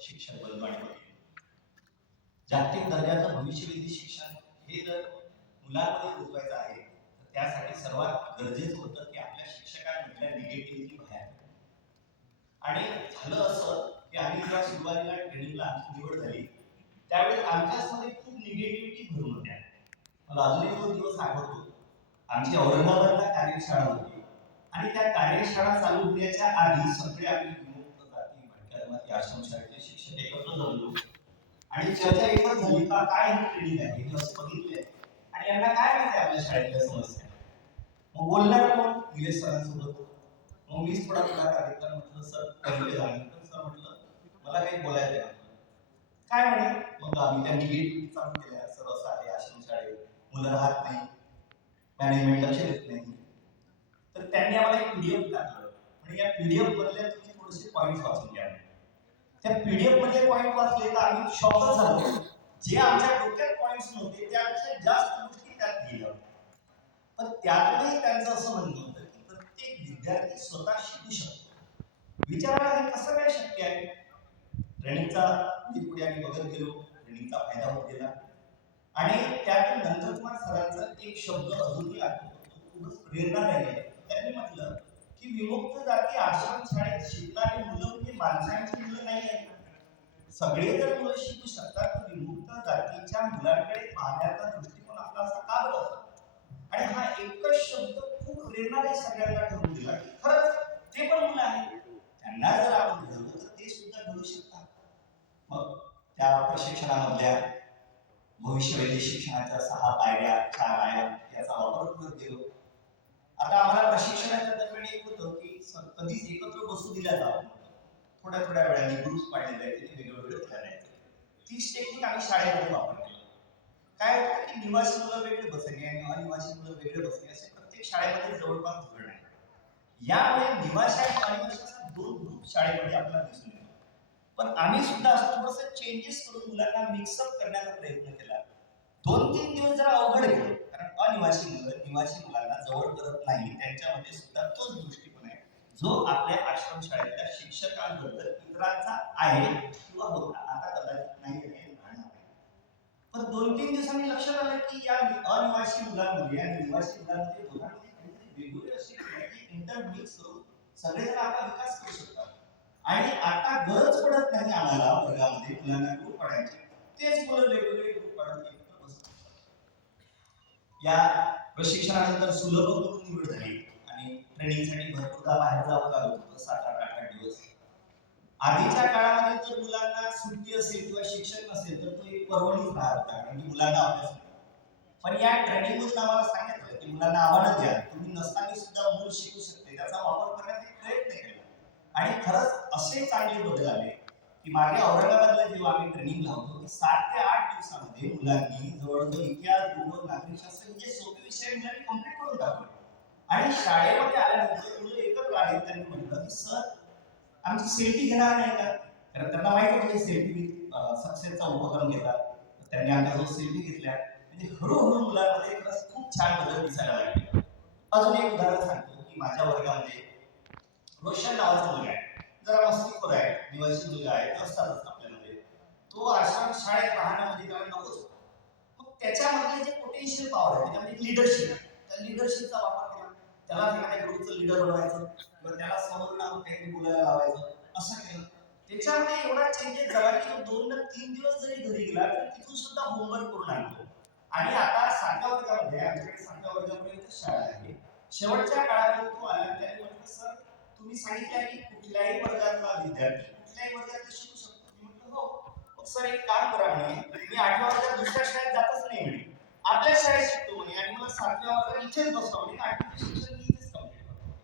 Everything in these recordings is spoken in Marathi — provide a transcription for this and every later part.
शिक्षण बनवायला जागतिक दर्जाचं भविष्यवेधी शिक्षण हे जर मुलांमध्ये रुजवायचं आहे तर त्यासाठी सर्वात गरजेचं होतं की आपल्या शिक्षकांमधल्या निगेटिव्हिटी बाहेर. आणि झालं असं की आम्ही जेव्हा सुरुवातीला ट्रेनिंगला आमची निवड झाली त्यावेळेस आमच्याचमध्ये खूप निगेटिव्हिटी भरून होत्या. मला अजूनही तो दिवस आठवतो. आमची औरंगाबादला कार्यशाळा होती आणि त्या कार्यशाळा चालू होण्याच्या आधी सगळे आम्ही विमुक्त जाती भटक्या जमाती आश्रमशाळेचे शिक्षक एकत्र जमलो आणि चर्चा एकच झाली का काय ही ट्रेनिंग आहे हे असं बघितलंय आणि यांना काय माहिती आपल्या शाळेतल्या समस्या. मग बोलणार कोण? निलेश सरांसोबत. मग मीच थोडा पुढाकार घेतला. म्हटलं सर पहिले झाल्यानंतर सर म्हटलं मला काही बोलायचं आहे. काय म्हणे? मग आम्ही त्या निगेटिव्हिटी चालू केल्या. सर असं आहे आश्रमशाळेत मुलं राहत नाही, मॅनेजमेंट लक्ष देत नाही. तर त्यांनी आम्हाला एक पीडीएफ टाकलं आणि या पीडीएफ मधले तुम्ही थोडेसे पॉईंट्स वाचून घ्या. त्या पीडीएफ मध्ये पॉईंट वाचले तर आम्ही शॉकच झालो. जे आमच्या डोक्यात पॉईंट्स नव्हते त्यापेक्षा जास्त गोष्टी त्यात गेल्या. पण त्यातही त्यांचं असं म्हणणं होतं की प्रत्येक विद्यार्थी स्वतः शिकू शकतो. विचारा हे कसं काय शक्य आहे? ट्रेनिंगचा पुढे आम्ही बघत गेलो, ट्रेनिंगचा फायदा होत गेला आणि त्यातून नंदकुमार सरांचा एक शब्द अजूनही आठवतो, खूपच प्रेरणादायी आहे. त्यांनी म्हटलं की विमुक्त जाती आश्रमशाळेत शिकणारी मुलं म्हणजे माणसांची मुलं नाही आहेत. सगळे जर मुलं शिकू शकतात तर विमुक्त जातीच्या मुलांकडे पाहण्याचा दृष्टिकोन आपला असा का बरं? आणि हा एकच शब्द खूप प्रेरणादायी सगळ्यांना ठरून दिला की खरंच ते पण मुलं आहेत, त्यांना जर आपण घडवलं तर ते सुद्धा घडू शकतात. मग त्या प्रशिक्षणामधल्या भविष्यवेधी शिक्षणाच्या 6 पायऱ्या 4 आयाम याचा वापर करत गेलो. आता आम्हाला प्रशिक्षणाच्या दरम्यान एक होतं की कधीच एकत्र बसू दिल्या जावं. थोड्या थोड्या वेळाने ग्रुप्स पाडले जायचे, वेगवेगळे करायचे. तीच टेक्निक आम्ही शाळेमध्ये वापरली. काय होतं की निवासी मुलं वेगळे बसले आणि अनिवासी मुलं वेगळे बसले असे प्रत्येक शाळेमध्ये जवळपास धोरण आहे. यामुळे निवासी आणि अनिवासी असा 2 ग्रुप शाळेमध्ये आपल्याला दिसून येतो. पण आम्ही सुद्धा असं थोडंसं चेंजेस करून मुलांना मिक्सअप करण्याचा प्रयत्न केला. 2-3 दिवस जरा अवघड गेले कारण अनिवासी मुलं निवासी मुलांना जवळ करत नाही. त्यांच्यामध्ये सुद्धा तोच दृष्टिकोन आहे जो आपल्या आश्रमशाळेतल्या शिक्षकांबद्दल इतरांचा आहे किंवा होता. आता कदाचित नाही आहे. पण 2-3 दिवसांनी लक्षात आलं की या अनिवासी मुलांमध्ये आणि निवासी मुलांमध्ये दोघांमध्ये काहीतरी वेगवेगळे असे इंटरमिक्स करून सगळेजण आपला विकास करू शकतात. आणि आता गरज पडत नाही आम्हाला वर्गामध्ये मुलांना ग्रुप पडायचे. तेच मुलं वेगवेगळे ग्रुप पडत एकत्र बसतात. या प्रशिक्षणानंतर सुलभ करून निवड झाली आणि ट्रेनिंगसाठी भरपूरदा बाहेर जावं लागत होतं 7-8 दिवस. आधीच्या काळामध्ये जर मुलांना सुट्टी असेल किंवा शिक्षक नसेल तर तो एक पर्वणीच राहत होता कारण की मुलांना अभ्यास होता. पण या ट्रेनिंग मधून आम्हाला सांगितलं की मुलांना आव्हान द्या, तुम्ही नसताना सुद्धा मूल शिकू शकते, त्याचा वापर करण्याचा प्रयत्न केला आणि खरंच असे चांगले बदल आले की मागे औरंगाबादला जेव्हा आम्ही ट्रेनिंग लावतो 7 ते 8 दिवसामध्ये मुलांनी जवळजवळ इतिहास, भूगोल, नागरिकशास्त्र म्हणजे सोपे विषय मुलांनी कम्प्लीट करून टाकले. आणि शाळेमध्ये आल्यानंतर मुलं एकत्र आले. त्यांनी म्हटलं की सर आमची सेल्फी घेणार नाही का? कारण त्यांना माहिती होतं की सेल्फी सक्सेसचा उपक्रम घेतात. त्यांनी आमच्या सेल्फी घेतल्या. म्हणजे हळूहळू मुलांमध्ये खरंच खूप छान बदल दिसायला लागले. अजून एक उदाहरण सांगतो की माझ्या वर्गामध्ये रोशन नावाचा मुलगा आहे. जरा मस्तीखोर आहे, निवासी मुलगा आहे, असतातच आपल्यामध्ये. तो आश्रम शाळेत राहणं म्हणजे त्याला नकोच. मग त्याच्यामध्ये जे पोटेन्शियल पॉवर आहे त्याच्यामध्ये लीडरशिप आहे. त्या लीडरशिपचा वापर केला. त्याला एखाद्या ग्रुपचं लीडर बनवायचं किंवा त्याला समोर नाव काहीतरी बोलायला लावायचं असं केलं. त्याच्यामध्ये एवढा चेंजेस झाला की 2-3 दिवस जरी घरी गेला तर तिथून सुद्धा होमवर्क करून आणतो. आणि आता 7व्या वर्गामध्ये आमच्याकडे 7व्या वर्गापर्यंत शाळा आहे. शेवटच्या काळामध्ये तो आला त्याने म्हटलं सर तुम्ही सांगितलं की कुठल्याही वर्गातला विद्यार्थी कुठल्याही वर्गात शिकू शकतो. मी म्हटलं हो. मग सर एक काम करा म्हणे, मी 8व्या वर्गात दुसऱ्या शाळेत जातच नाही म्हणे, आपल्या शाळेत शिकतो म्हणे आणि मला 7व्या वर्गात इथेच बसवा म्हणे, 8वीचं शिक्षण मी इथेच कंप्लीट करतो.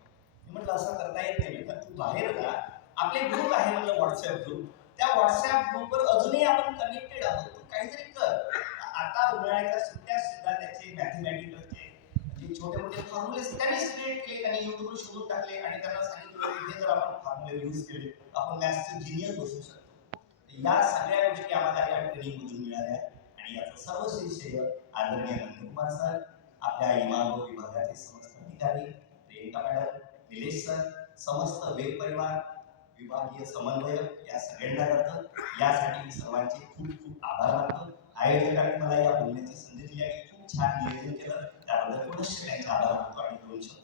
मी म्हटलं असं करता येत नाही बेटा, तू बाहेर जा. आपले ग्रुप आहे म्हटलं व्हॉट्सअप ग्रुप, त्या व्हॉट्सअप ग्रुपवर अजूनही आपण कनेक्टेड आहोत, तू काहीतरी कर. आता उन्हाळ्याच्या सुट्ट्यात सुद्धा त्याचे मॅथमॅटिकलचे जे छोटे मोठे फॉर्म्युलेस त्यांनीच क्रिएट केले. त्यांनी युट्यूबवर शोधून टाकले आणि त्यांना सांगितलं की हे जर आपण फॉर्म्युले यूज केले आपण मॅथ्सचे जिनियस बसू शकतो. या सगळ्या गोष्टी आम्हाला या ट्रेनिंग मधून मिळाल्या आणि याचं सर्व श्रेय आदरणीय नंदकुमार सर, आपल्या इमाम विभागाचे समस्त अधिकारी, प्रियंका मॅडम, निलेश सर, समस्त वेद परिवार, विभागीय समन्वय या सगळ्यांना करतं. यासाठी मी सर्वांचे खूप खूप आभार मानतो. आयोजकांनी मला या बोलण्याची संधी दिली आणि खूप छान नियोजन केलं, त्याबद्दल पुनश्च त्यांचे आभार मानतो आणि 2 शब्द